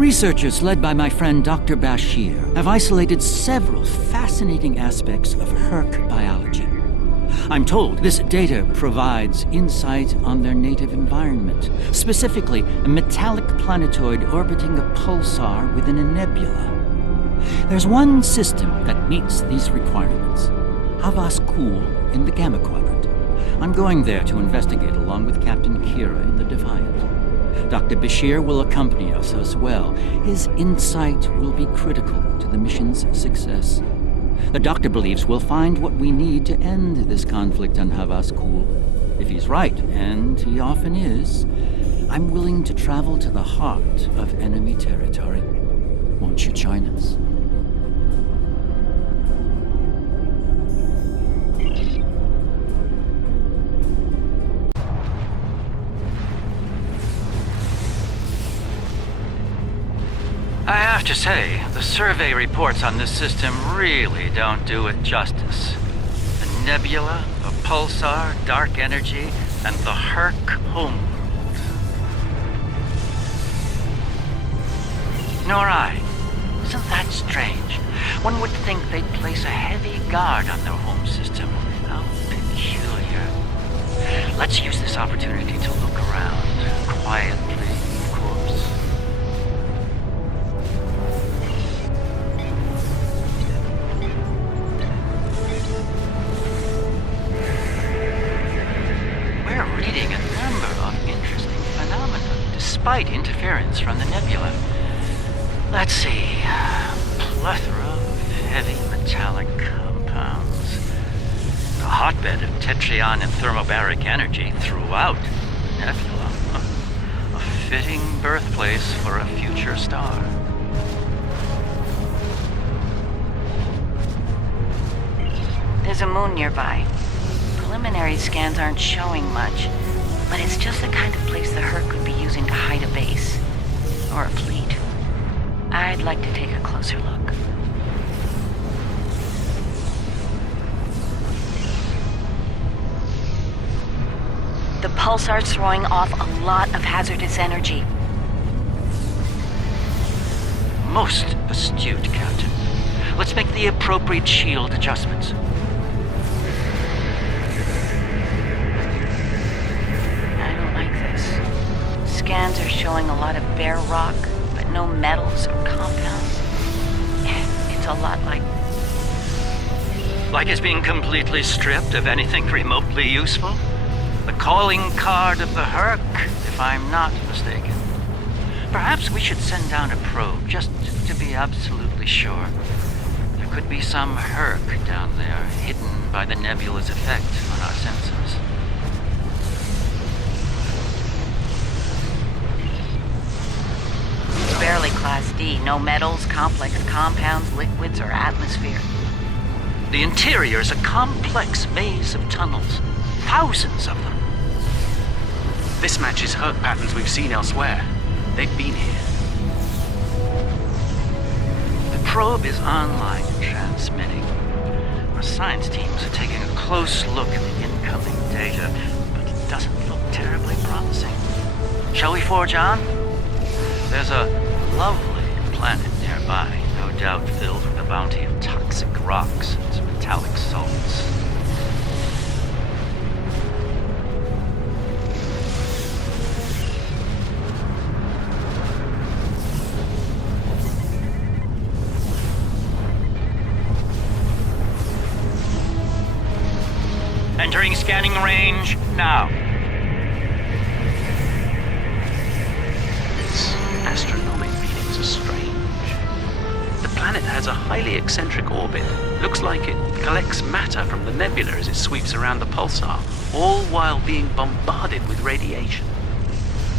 Researchers led by my friend Dr. Bashir have isolated several fascinating aspects of Herc biology. I'm told this data provides insight on their native environment, specifically a metallic planetoid orbiting a pulsar within a nebula. There's one system that meets these requirements, Havas Kul in the Gamma Quadrant. I'm going there to investigate along with Captain Kira in the Defiant. Dr. Bashir will accompany us as well. His insight will be critical to the mission's success. The doctor believes we'll find what we need to end this conflict on Havas Kul. If he's right, and he often is, I'm willing to travel to the heart of enemy territory. Won't you join us? I have to say, the survey reports on this system really don't do it justice. A nebula, a pulsar, dark energy, and the Herc homeworld. Nor I. Isn't that strange? One would think they'd place a heavy guard on their home system. How peculiar. Let's use this opportunity to look around, quietly, of course. We're reading a number of interesting phenomena, despite interference from the nebula. Let's see. Plethora of heavy metallic compounds. A hotbed of tetryon and thermobaric energy throughout the nebula. A fitting birthplace for a future star. There's a moon nearby. Preliminary scans aren't showing much, but it's just the kind of place the Herc could be using to hide a base. Or a fleet. I'd like to take a closer look. The pulsar's throwing off a lot of hazardous energy. Most astute, Captain. Let's make the appropriate shield adjustments. I don't like this. Scans are showing a lot of bare rock, but no metals or compounds. It's a lot like... Like it's being completely stripped of anything remotely useful? The calling card of the Herc, if I'm not mistaken. Perhaps we should send down a probe, just to be absolutely sure. There could be some Herc down there, hidden by the nebula's effect on our sensors. It's barely Class D. No metals, complex compounds, liquids, or atmosphere. The interior is a complex maze of tunnels. Thousands of them. This matches Herc patterns we've seen elsewhere. They've been here. The probe is online and transmitting. Our science teams are taking a close look at the incoming data, but it doesn't look terribly promising. Shall we forge on? There's a lovely planet nearby, no doubt filled with a bounty of toxic rocks and metallic salts. Entering scanning range now. Its astronomic readings are strange. The planet has a highly eccentric orbit. Looks like it collects matter from the nebula as it sweeps around the pulsar, all while being bombarded with radiation.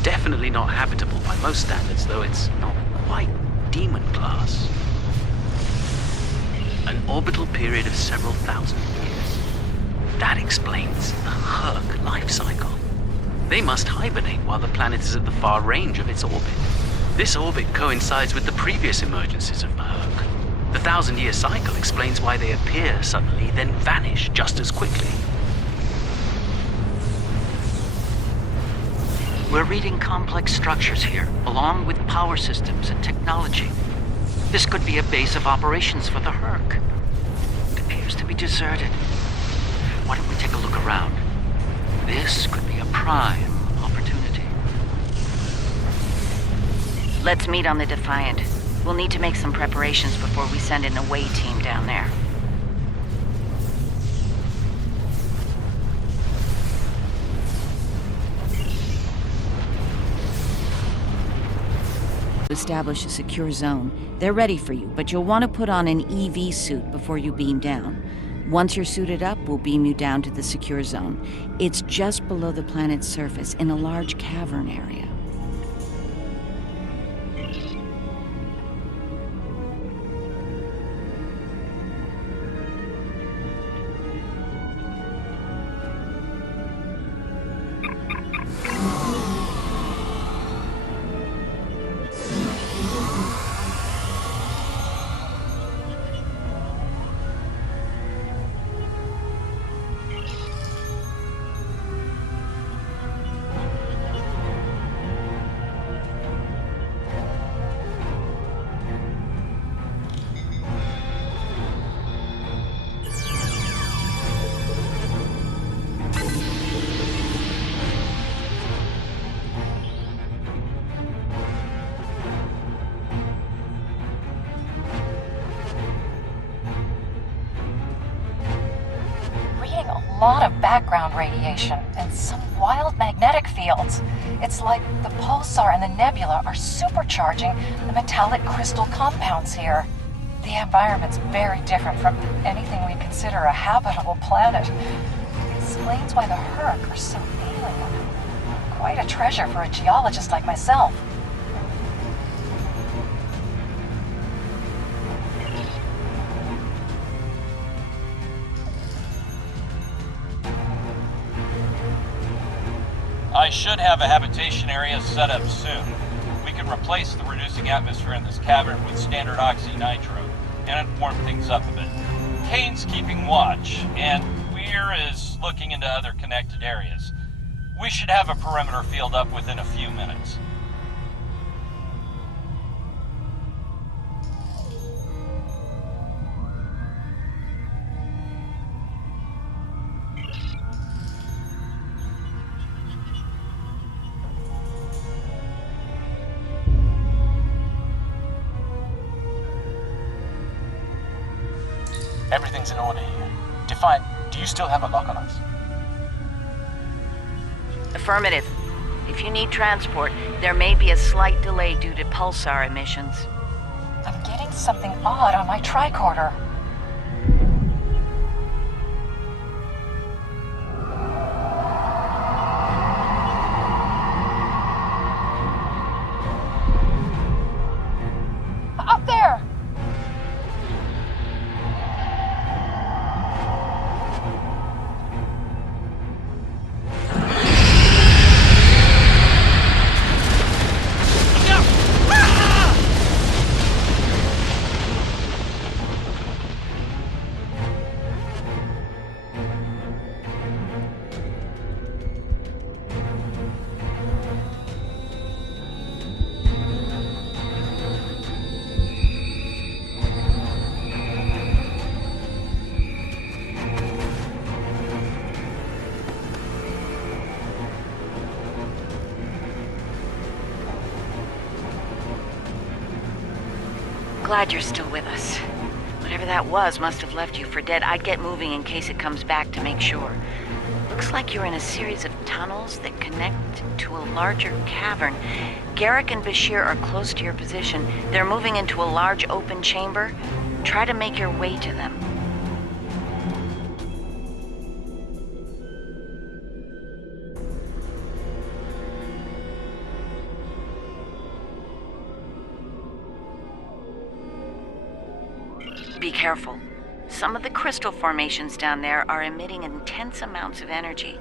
Definitely not habitable by most standards, though it's not quite demon class. An orbital period of several thousand years. That explains the Herc life cycle. They must hibernate while the planet is at the far range of its orbit. This orbit coincides with the previous emergencies of the Herc. The 1,000-year cycle explains why they appear suddenly, then vanish just as quickly. We're reading complex structures here, along with power systems and technology. This could be a base of operations for the Herc. It appears to be deserted. Why don't we take a look around? This could be a prime opportunity. Let's meet on the Defiant. We'll need to make some preparations before we send an away team down there. Establish a secure zone. They're ready for you, but you'll want to put on an EV suit before you beam down. Once you're suited up, we'll beam you down to the secure zone. It's just below the planet's surface in a large cavern area. Lot of background radiation and some wild magnetic fields. It's like the pulsar and the nebula are supercharging the metallic crystal compounds here. The environment's very different from anything we consider a habitable planet. It explains why the Herc are so alien. Quite a treasure for a geologist like myself. I should have a habitation area set up soon. We can replace the reducing atmosphere in this cavern with standard oxy-nitro, and it warm things up a bit. Kane's keeping watch, and Weir is looking into other connected areas. We should have a perimeter field up within a few minutes. Everything's in order here. Defiant, do you still have a lock on us? Affirmative. If you need transport, there may be a slight delay due to pulsar emissions. I'm getting something odd on my tricorder. Up there! Glad you're still with us. Whatever that was must have left you for dead. I'd get moving in case it comes back to make sure. Looks like you're in a series of tunnels that connect to a larger cavern. Garrick and Bashir are close to your position. They're moving into a large open chamber. Try to make your way to them. Be careful. Some of the crystal formations down there are emitting intense amounts of energy.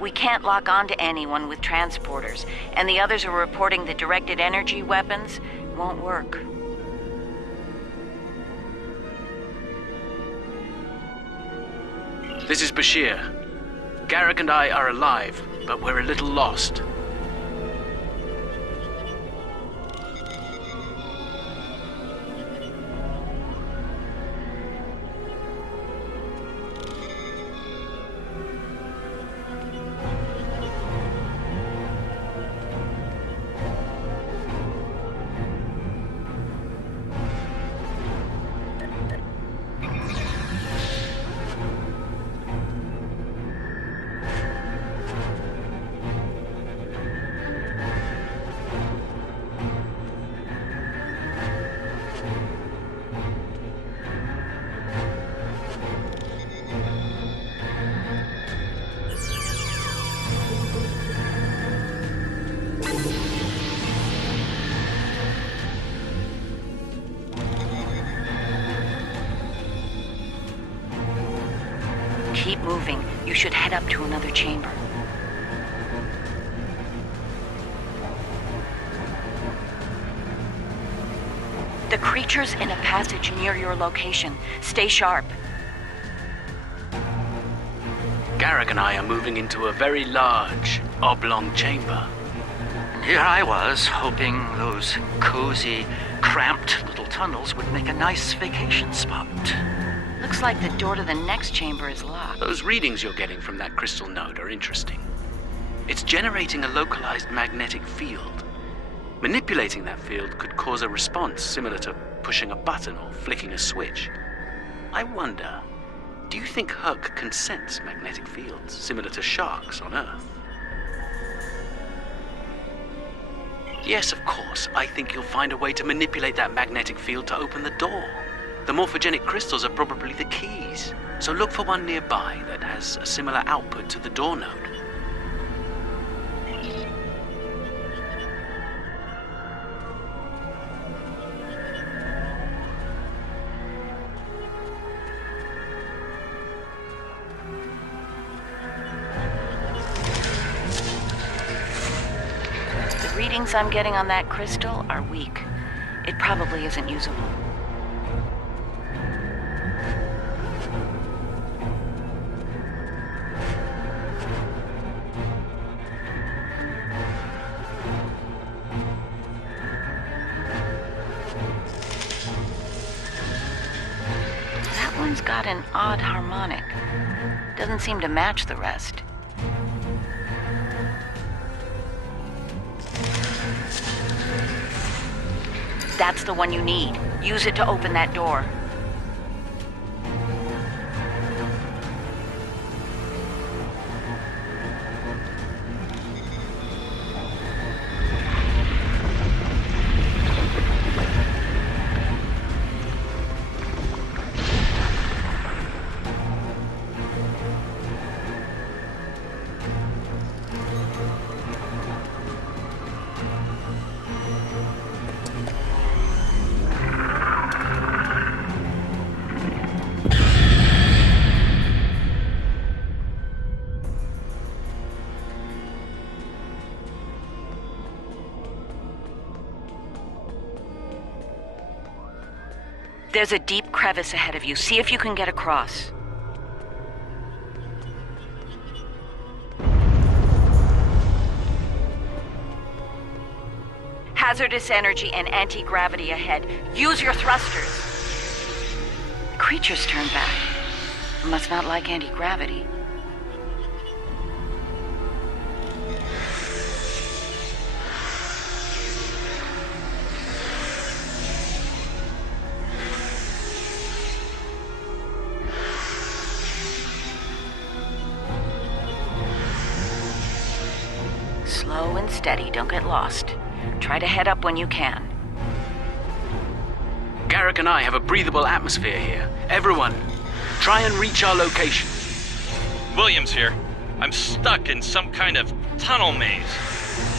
We can't lock onto anyone with transporters, and the others are reporting that directed energy weapons won't work. This is Bashir. Garrick and I are alive, but we're a little lost. Keep moving. You should head up to another chamber. The creature's in a passage near your location. Stay sharp. Garrick and I are moving into a very large, oblong chamber. Here I was, hoping those cozy, cramped little tunnels would make a nice vacation spot. Looks like the door to the next chamber is locked. Those readings you're getting from that crystal node are interesting. It's generating a localized magnetic field. Manipulating that field could cause a response similar to pushing a button or flicking a switch. I wonder, do you think Herc can sense magnetic fields similar to sharks on Earth? Yes, of course. I think you'll find a way to manipulate that magnetic field to open the door. The morphogenic crystals are probably the keys, so look for one nearby that has a similar output to the door node. The readings I'm getting on that crystal are weak. It probably isn't usable. That one's got an odd harmonic. Doesn't seem to match the rest. That's the one you need. Use it to open that door. There's a deep crevice ahead of you. See if you can get across. Hazardous energy and anti-gravity ahead. Use your thrusters. The creature's turned back. Must not like anti-gravity. Slow and steady, don't get lost. Try to head up when you can. Garrick and I have a breathable atmosphere here. Everyone, try and reach our location. Williams here. I'm stuck in some kind of tunnel maze.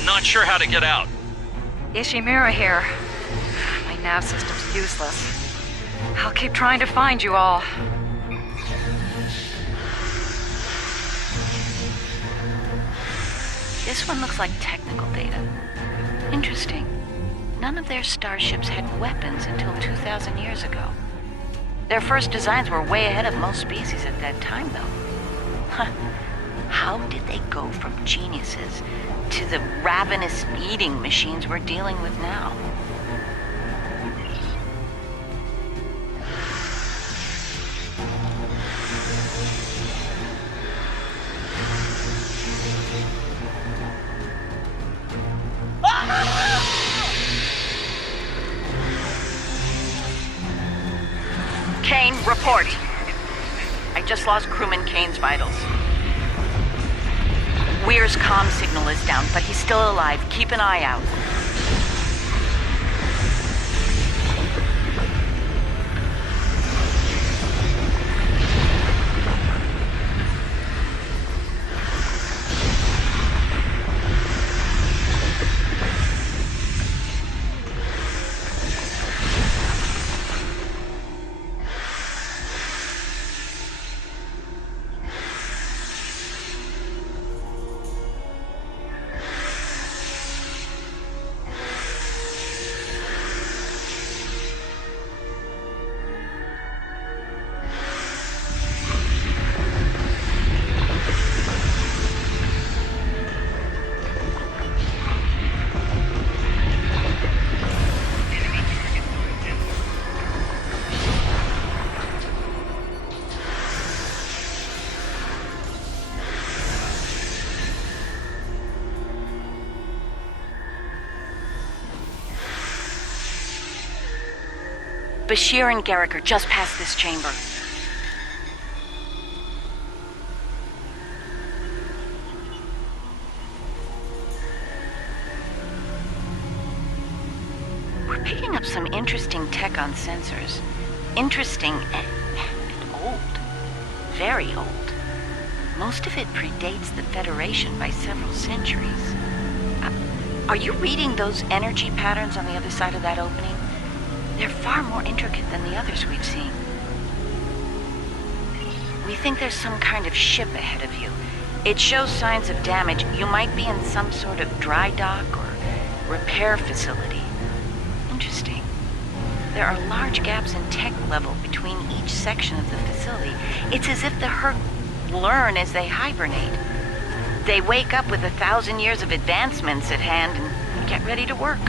Not sure how to get out. Ishimura here. My nav system's useless. I'll keep trying to find you all. This one looks like technical data. Interesting. None of their starships had weapons until 2,000 years ago. Their first designs were way ahead of most species at that time, though. Huh. How did they go from geniuses to the ravenous eating machines we're dealing with now? Kane, report. I just lost crewman Kane's vitals. Weir's comm signal is down, but he's still alive. Keep an eye out. Bashir and Garrick are just past this chamber. We're picking up some interesting tech on sensors. Interesting and old. Very old. Most of it predates the Federation by several centuries. Are you reading those energy patterns on the other side of that opening? They're far more intricate than the others we've seen. We think there's some kind of ship ahead of you. It shows signs of damage. You might be in some sort of dry dock or repair facility. Interesting. There are large gaps in tech level between each section of the facility. It's as if the Herc learn as they hibernate. They wake up with 1,000 years of advancements at hand and get ready to work.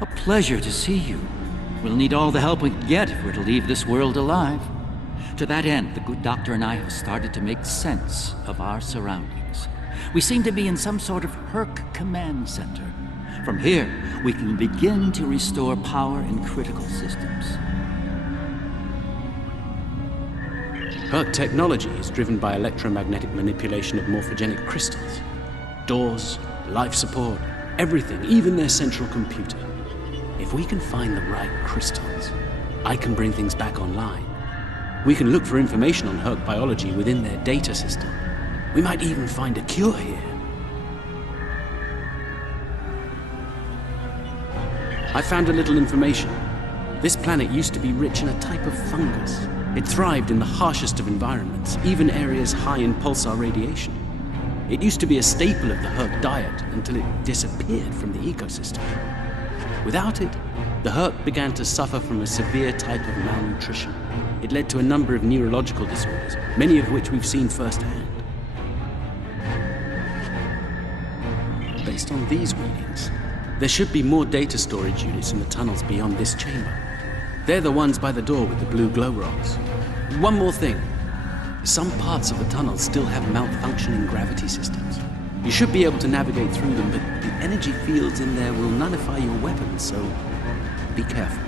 A pleasure to see you. We'll need all the help we can get if we're to leave this world alive. To that end, the good doctor and I have started to make sense of our surroundings. We seem to be in some sort of Herc command center. From here, we can begin to restore power in critical systems. Herc technology is driven by electromagnetic manipulation of morphogenic crystals. Doors, life support, everything, even their central computer. If we can find the right crystals, I can bring things back online. We can look for information on Herc biology within their data system. We might even find a cure here. I found a little information. This planet used to be rich in a type of fungus. It thrived in the harshest of environments, even areas high in pulsar radiation. It used to be a staple of the Herc diet until it disappeared from the ecosystem. Without it, the Herc began to suffer from a severe type of malnutrition. It led to a number of neurological disorders, many of which we've seen firsthand. Based on these readings, there should be more data storage units in the tunnels beyond this chamber. They're the ones by the door with the blue glow rods. One more thing. Some parts of the tunnel still have malfunctioning gravity systems. You should be able to navigate through them, but the energy fields in there will nullify your weapons, so be careful.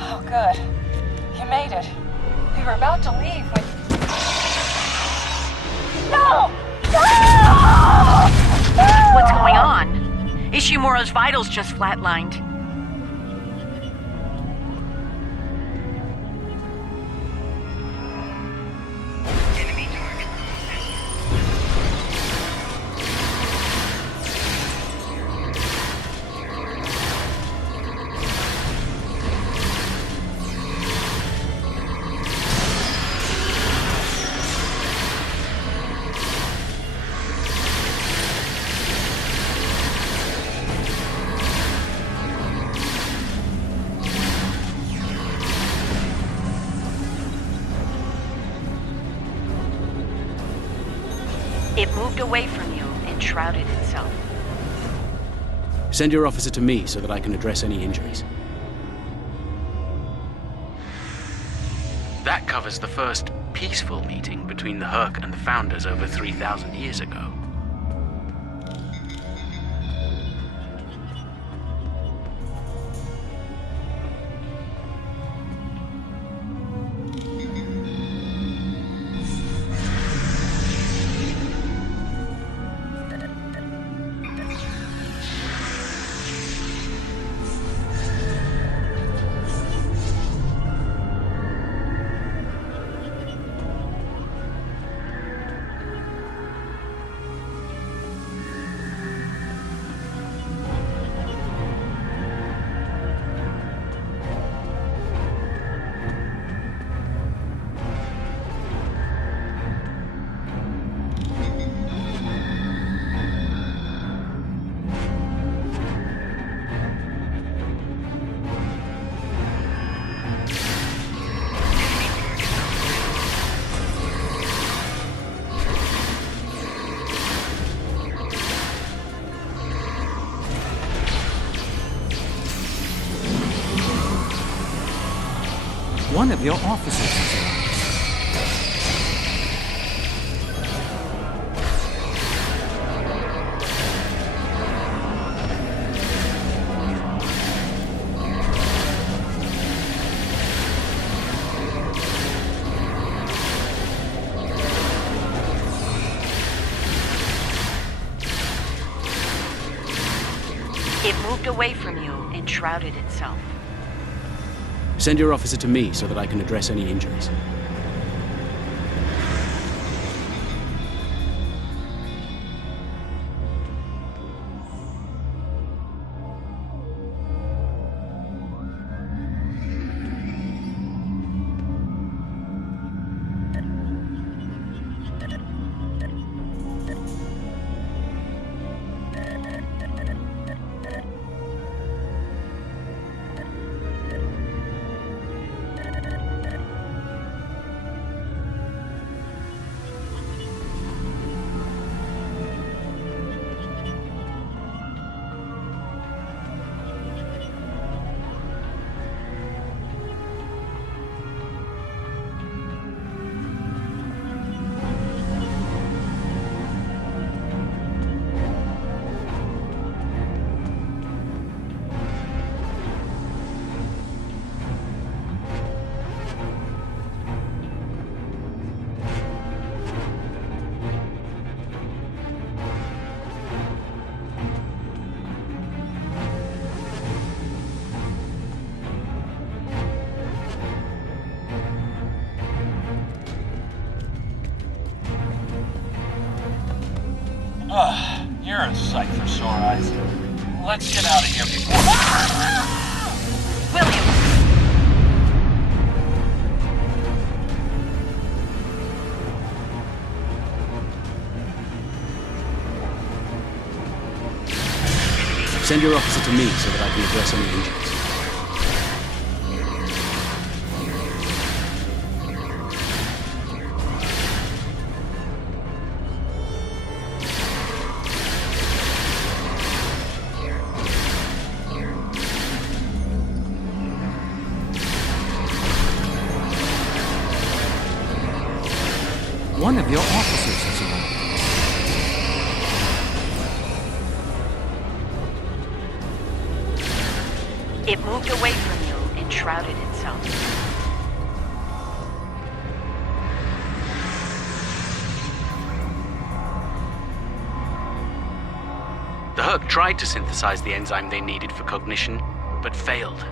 Oh, good. You made it. We were about to leave when... No! No! What's going on? Ishimura's vitals just flatlined. moved away from you and shrouded itself. Send your officer to me so that I can address any injuries. That covers the first peaceful meeting between the Herc and the Founders over 3,000 years ago. One of your officers has arrived. It moved away from you and shrouded itself. Send your officer to me so that I can address any injuries. You're a sight for sore eyes. Let's get out of here before... William! Send your officer to me so that I can address any injuries. One of your officers has arrived. It moved away from you and shrouded itself. The Herc tried to synthesize the enzyme they needed for cognition, but failed.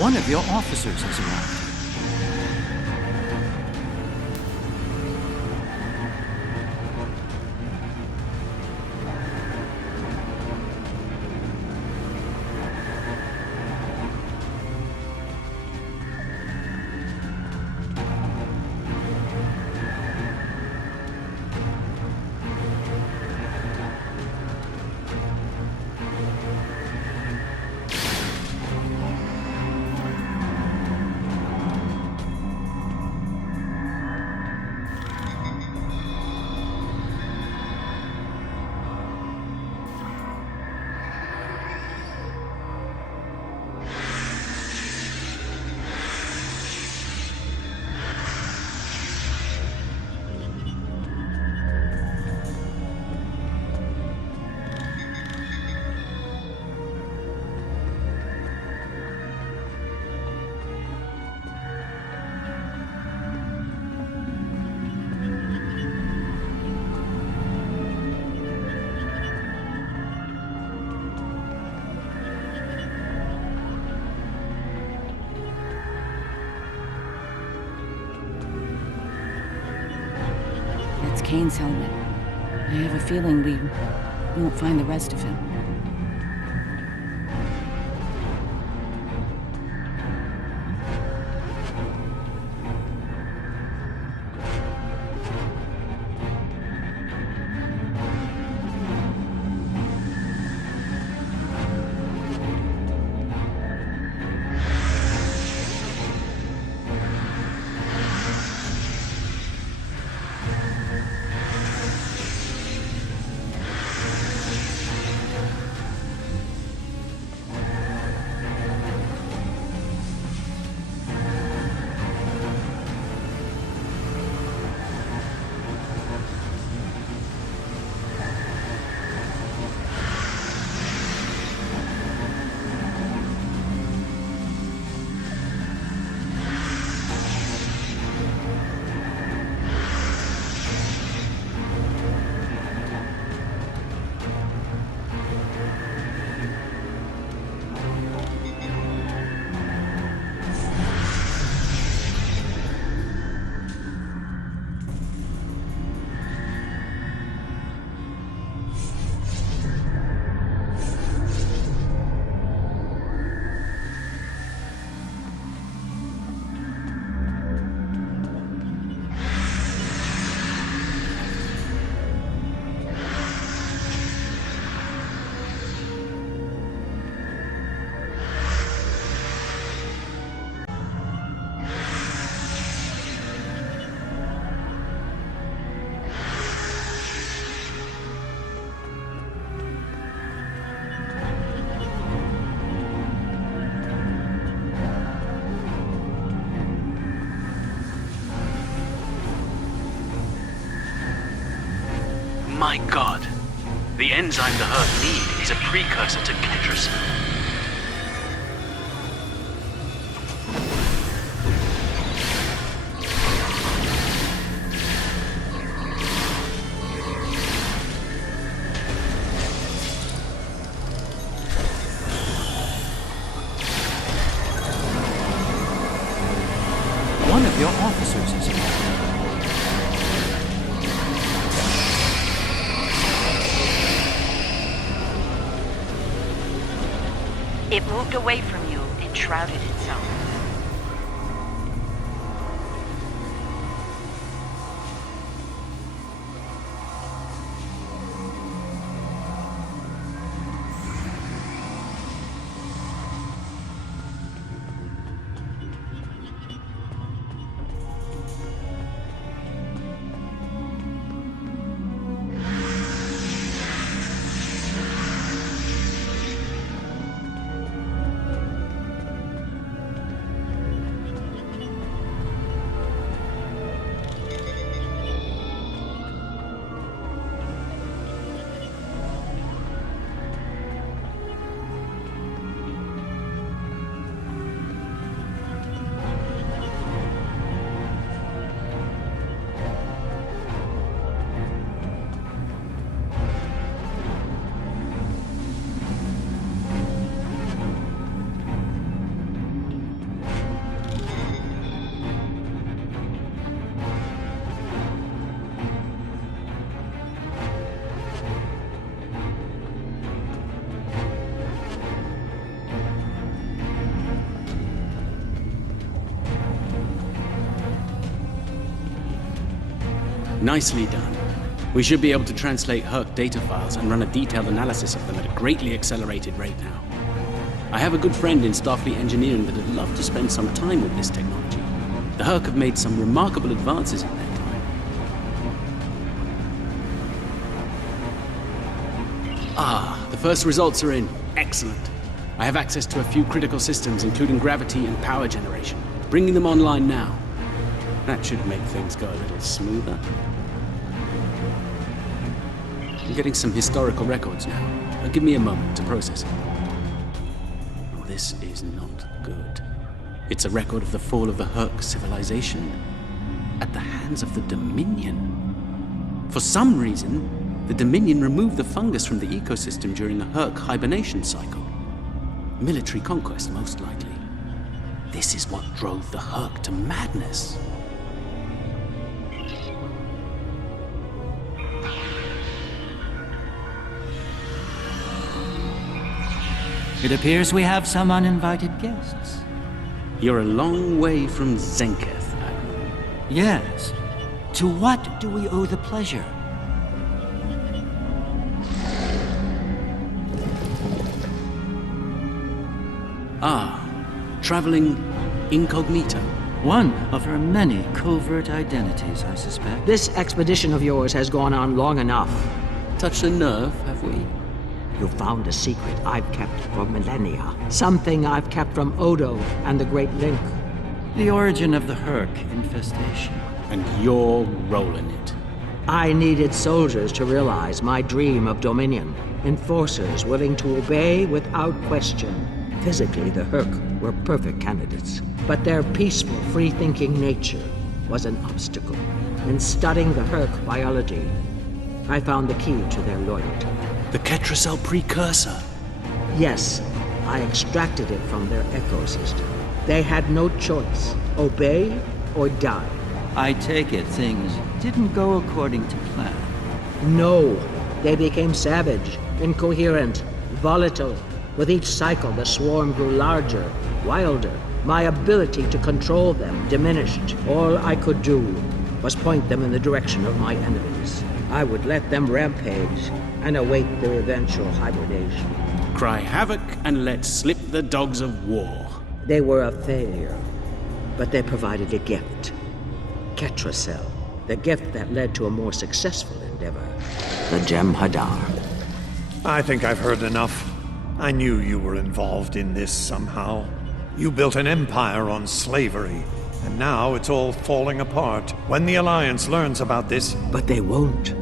One of your officers has arrived. That's Kane's helmet. I have a feeling we won't find the rest of him. My god. The enzyme the Earth need is a precursor to ketracin. One of your officers has arrived. It moved away from you and shrouded itself. Nicely done. We should be able to translate Herc data files and run a detailed analysis of them at a greatly accelerated rate now. I have a good friend in Starfleet engineering that would love to spend some time with this technology. The Herc have made some remarkable advances in their time. Ah, the first results are in. Excellent. I have access to a few critical systems, including gravity and power generation. Bringing them online now. That should make things go a little smoother. I'm getting some historical records now. Give me a moment to process it. Oh, this is not good. It's a record of the fall of the Herc civilization at the hands of the Dominion. For some reason, the Dominion removed the fungus from the ecosystem during the Herc hibernation cycle. Military conquest, most likely. This is what drove the Herc to madness. It appears we have some uninvited guests. You're a long way from Zenketh, Admiral. Yes. To what do we owe the pleasure? Ah, traveling incognito. One of her many covert identities, I suspect. This expedition of yours has gone on long enough. Touched a nerve, have we? You found a secret I've kept for millennia. Something I've kept from Odo and the Great Link. The origin of the Herc infestation. And your role in it. I needed soldiers to realize my dream of dominion. Enforcers willing to obey without question. Physically, the Herc were perfect candidates. But their peaceful, free-thinking nature was an obstacle. In studying the Herc biology, I found the key to their loyalty. The Ketracel precursor. Yes, I extracted it from their ecosystem. They had no choice. Obey or die. I take it things didn't go according to plan. No, they became savage, incoherent, volatile. With each cycle, the swarm grew larger, wilder. My ability to control them diminished. All I could do was point them in the direction of my enemies. I would let them rampage and await their eventual hibernation. Cry havoc and let slip the dogs of war. They were a failure, but they provided a gift. Ketracel, the gift that led to a more successful endeavor. The Gem Hadar. I think I've heard enough. I knew you were involved in this somehow. You built an empire on slavery, and now it's all falling apart. When the Alliance learns about this, But they won't.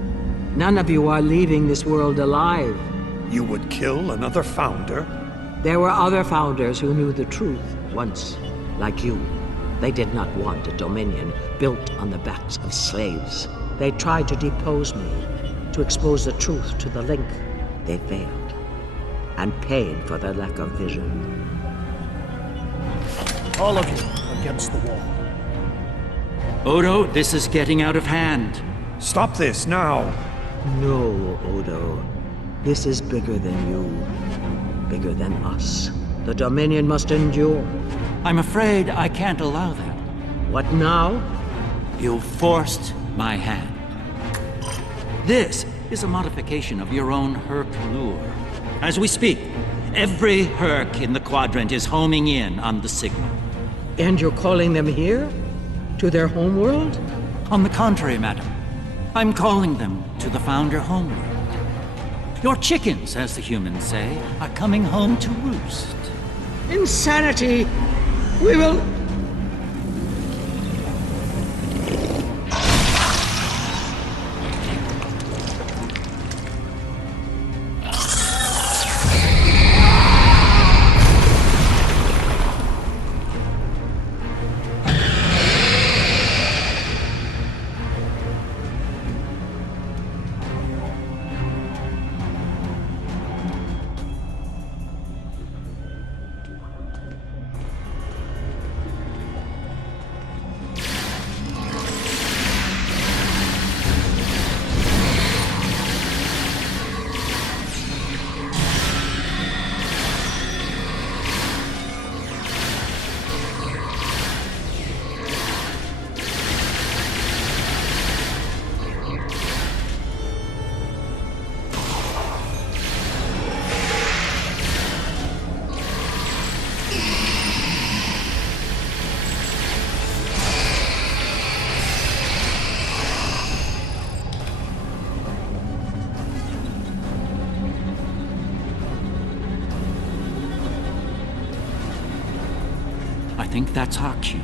None of you are leaving this world alive. you would kill another founder? There were other founders who knew the truth once, like you. They did not want a dominion built on the backs of slaves. They tried to depose me, to expose the truth to the Link. They failed, and paid for their lack of vision. All of you against the wall. Odo, this is getting out of hand. Stop this now! No, Odo. This is bigger than you. Bigger than us. The Dominion must endure. I'm afraid I can't allow that. What now? You forced my hand. This is a modification of your own Herc lure. As we speak, every Herc in the quadrant is homing in on the signal. And you're calling them here? To their homeworld? On the contrary, madam, I'm calling them to the Founder homeworld. Your chickens, as the humans say, are coming home to roost. Insanity! We will... think that's our cue.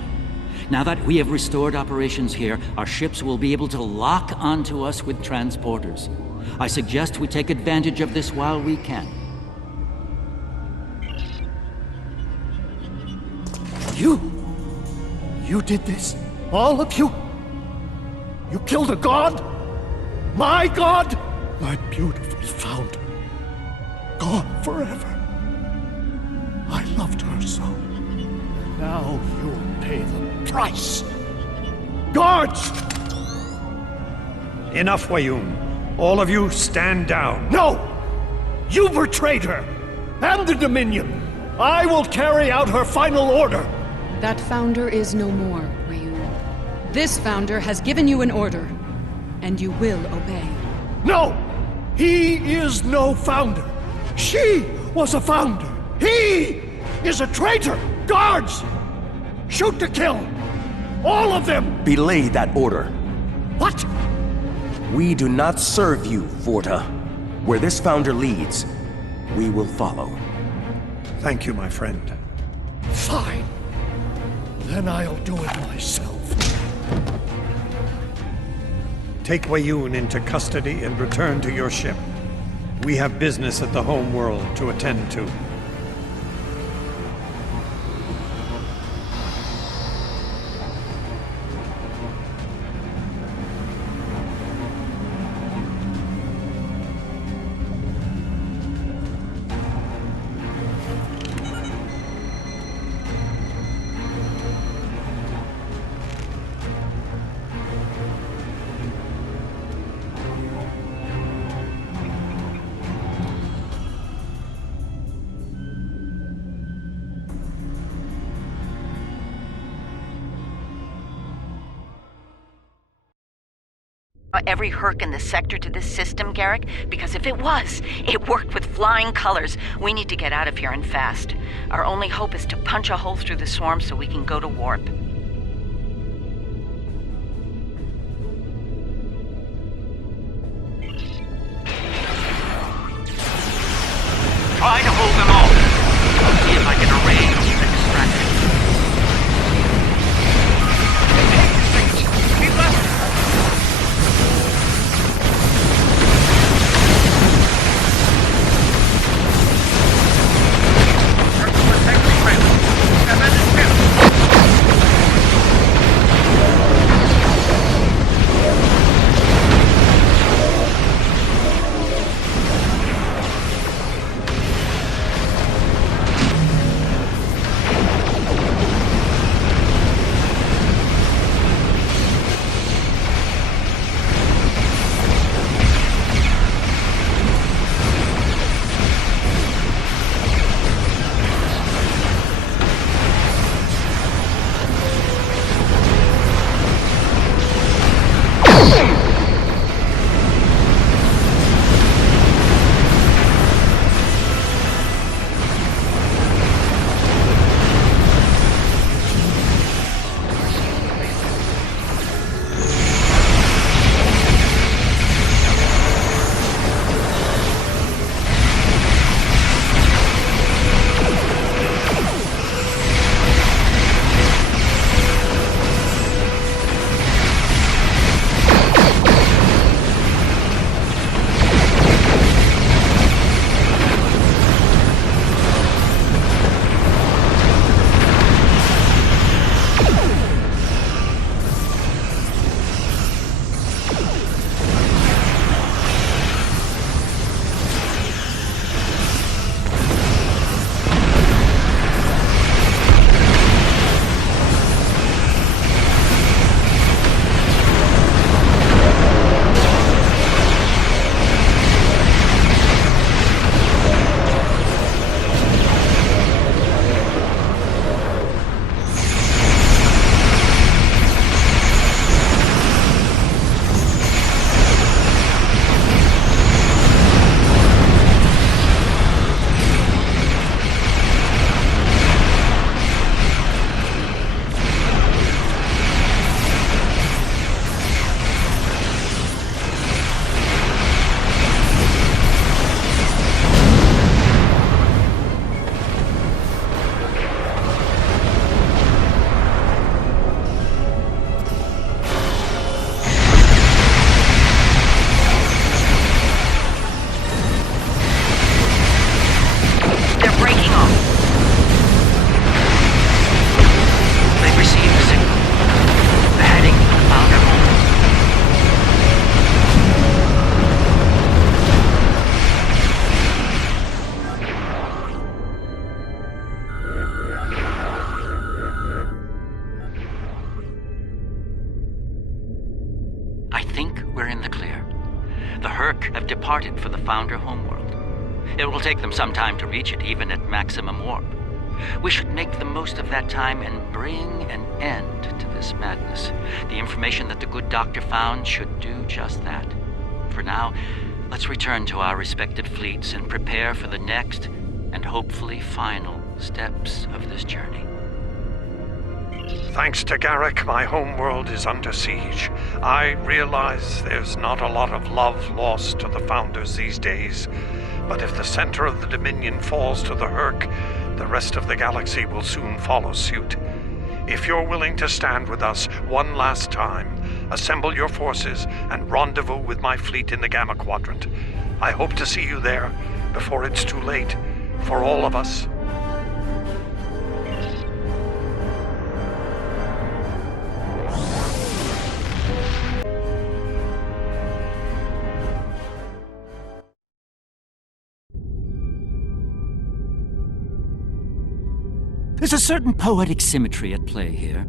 Now that we have restored operations here, our ships will be able to lock onto us with transporters. I suggest we take advantage of this while we can. You did this? All of you? You killed a god? My god? My beautiful founder. Gone forever. I loved her so. Now you'll pay the price. Guards! Enough, Wayun. All of you stand down. No! You betrayed her! And the Dominion! I will carry out her final order! That founder is no more, Wayun. This founder has given you an order, and you will obey. No! He is no founder! She was a founder! He is a traitor! Guards! Shoot to kill! All of them! Belay that order. What? We do not serve you, Vorta. Where this founder leads, we will follow. Thank you, my friend. Fine. Then I'll do it myself. Take Wayun into custody and return to your ship. We have business at the home world to attend to. Every Herc in the sector to this system, Garrick? Because if it was, it worked with flying colors. We need to get out of here and fast. Our only hope is to punch a hole through the swarm so we can go to warp. Try to hold them off. I'll see if I can arrange the distraction. Hey, keep left. Personal integrity, friend. Have an attempt. think we're in the clear. The Herc have departed for the Founder homeworld. It will take them some time to reach it, even at maximum warp. We should make the most of that time and bring an end to this madness. The information that the good doctor found should do just that. For now, let's return to our respective fleets and prepare for the next and hopefully final steps of this journey. Thanks to Garrick, my homeworld is under siege. I realize there's not a lot of love lost to the Founders these days, but if the center of the Dominion falls to the Herc, the rest of the galaxy will soon follow suit. If you're willing to stand with us one last time, assemble your forces and rendezvous with my fleet in the Gamma Quadrant. I hope to see you there before it's too late for all of us. There's a certain poetic symmetry at play here.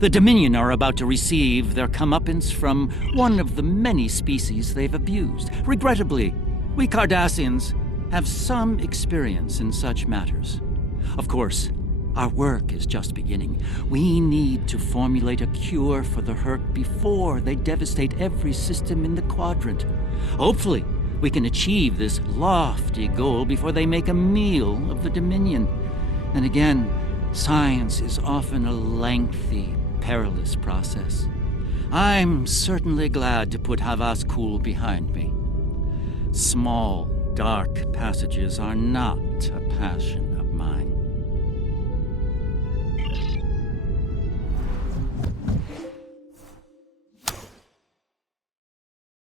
The Dominion are about to receive their comeuppance from one of the many species they've abused. Regrettably, we Cardassians have some experience in such matters. Of course, our work is just beginning. We need to formulate a cure for the Herc before they devastate every system in the quadrant. Hopefully, we can achieve this lofty goal before they make a meal of the Dominion. And again, science is often a lengthy, perilous process. I'm certainly glad to put Havas Kul behind me. Small, dark passages are not a passion